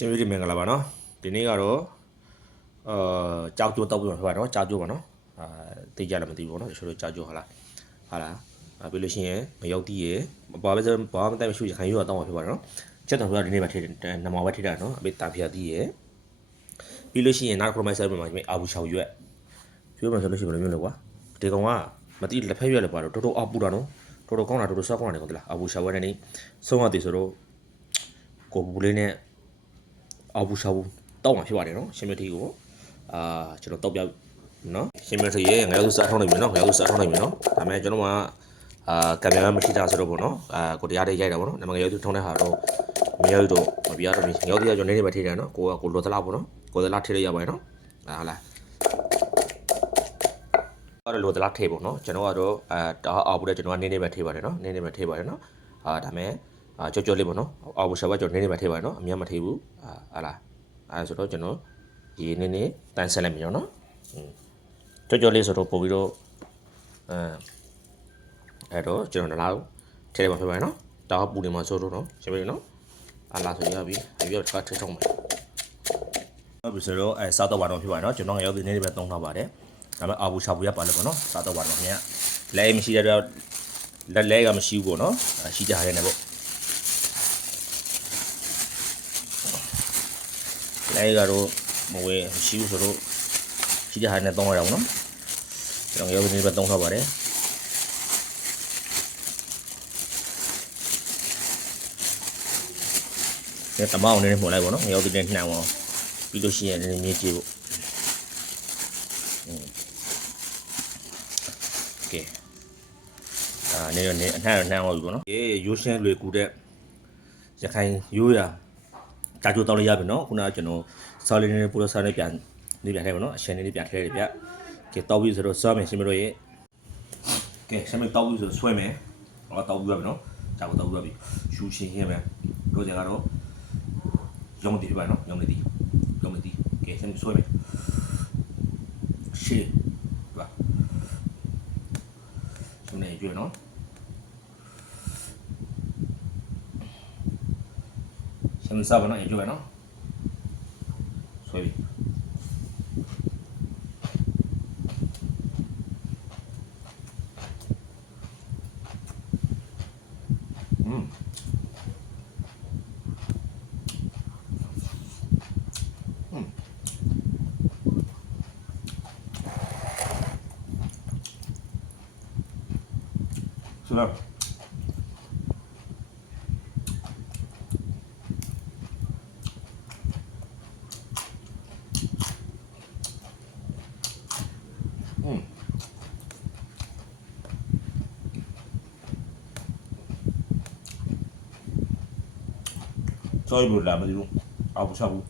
ရှင်ပြည်မင်္ဂလာပါနော်ဒီနေ့ကတော့ကြောက်ကြိုးတောက်ပြီးပါနော်ကြောက်ကြိုးပါနော်သိကြလည်းမသိဘူးနော်တချို့တို့ကြောက်ကြိုးဟာလားပြီးလို့ရှိရင်မရောက်တည်ရဘာပဲဘာမှတိုက်မရှိရခိုင်ရိုးတော့ဖြစ်ပါနော်ချက်တော်ကဒီနေ့မှထည့်နမောပဲထည့်တာနော်အမေတာဖျားတည်ရပြီးလို့ရှိရင်နောက်ခရိုမိုက်ဆာမှာအာဘူရှောင်ရွက်ကျွေးမှဆိုလို့ရှိရင်ဘယ်လိုမျိုးလဲကွာဒီကောင်ကမတိလက်ဖက်ရွက်လည်းပါတော့တော်တော်အောက်ပူတာနော်တော်တော်ကောင်းတာတော်တော်ဆောက်ကောင်းတယ်ကောင်တလားအာဘူရှောင်ရွက်နဲ့နေဆုံးရသည်ဆိုတော့ကိုဘူးလေးနဲ့အောက်ဘူးရှာဘူးတောက်မှာဖြစ်ပါတယ်နော်ရှင်မထီကိုကျွန်တော်တောက်ပြနော်ရှင်မထီရဲ့ငါတို့စားထောင်းနေပြီနော်ငါတို့စားထောင်းနေပြီနော်ဒါပေမဲ့ကျွန်တော်ကကင်မရာမထိတာဆိုတော့ပေါ့နော်ကိုတရားလေးရိုက်တာပေါ့နော်ဒါပေမဲ့ငါတို့ထုံးတဲ့ဟာတော့မရတော့မပြရတော့ဘူးငါတို့ကကျွန်တော်နေနေပဲထိတယ်နော်ကိုလိုသလားပေါ့နော်ကိုသလားထိလို့ရပါတယ်နော်ဟုတ်လားအဲ့လိုသလားထိပေါ့နော်ကျွန်တော်ကတော့ဒါအောက်ဘူးတဲ့ကျွန်တော်ကနေနေပဲထိပါတယ်နော်နေနေပဲထိပါတယ်နော်ဒါပေမဲ့ကြောလေးပေါ့နော်အောက်ဘူးရှာပါကျွန်တော်နေနေပဲထိပါတယ်နော်အများမထိဘူးဟာလားအဲဆိုတော့ကျွန်တော်ရေနည်းနည်းတန်းဆက်လိုက်ပြီနော်ကြောလေးဆိုတော့ပို့ပြီးတော့အဲ့တော့ကျွန်တော်လာထဲမှာဖြစ်ပါတယ်နော်ဒါပူနေမှာဆိုတော့နော်ရှင်းပြီနော်အလားဆိုရပြီပြီးတော့တစ်ခါထထုံးမယ်ဟုတ်ပြီဆိုတော့စားတော့ပါတော့ဖြစ်ပါတယ်နော်ကျွန်တော်ငရောက်ဒီနေ့ပဲသုံးထားပါတယ်ဒါပေမဲ့အာဘူရှာဘူရပါလို့ပေါ့နော်စားတော့ပါတော့ခင်ဗျလဲမရှိတဲ့တော့လက်လဲကမရှိဘူးပေါ့နော်ရှိကြရတယ်နဲ့ပေါ့လဲကတော့မဝယ်ရှိဘူးဆိုတော့ရှိကြရတယ်နဲ့သုံးရတာပေါ့နော်ကျွန်တော်ရောက်ဒီနေ့ပဲသုံးထားပါတယ်တမောင်းနေမှုလိုက်ပေါ့နော်ငရောက်ဒီနေ့နှံအောင်ပြီးလို့ရှိရင်လည်းမြေကြီးပေါ့โอเคနေတော့နေအနှံ့နှံအောင်ပြီပေါ့နော်ရိုးရှင်းလွေကူတဲ့ရခိုင်ရိုးရာကြာကျိုးတောက်လိုက်ရပြီနော်ခုနကကျွန်တော်ဆော်လင်းနေပူလို့ဆော်နေပြန်နေပြန်ထဲပေါ့နော်အရှင်နေပြန်ထဲတယ်ဗျကဲတောက်ပြီဆိုတော့ဆော်မယ်ရှင်မတို့ရဲ့ကဲရှင်မတောက်ပြီဆိုဆွဲမယ်ဟောတောက်ပြီပဲနော်ကြာကိုတောက်ပြီရှူရှင်းရမယ်တို့ကြကတော့ရောင်းတည်ပါနော်ရောင်းတည်ကဲရှင်ဆွဲမယ်ရှေ့ပါရှင်နေကြွနော်ရှင်မစားပါနော်ကြွနော်ဆွဲပြီ是吧？稍微不来嘛这种，不下不。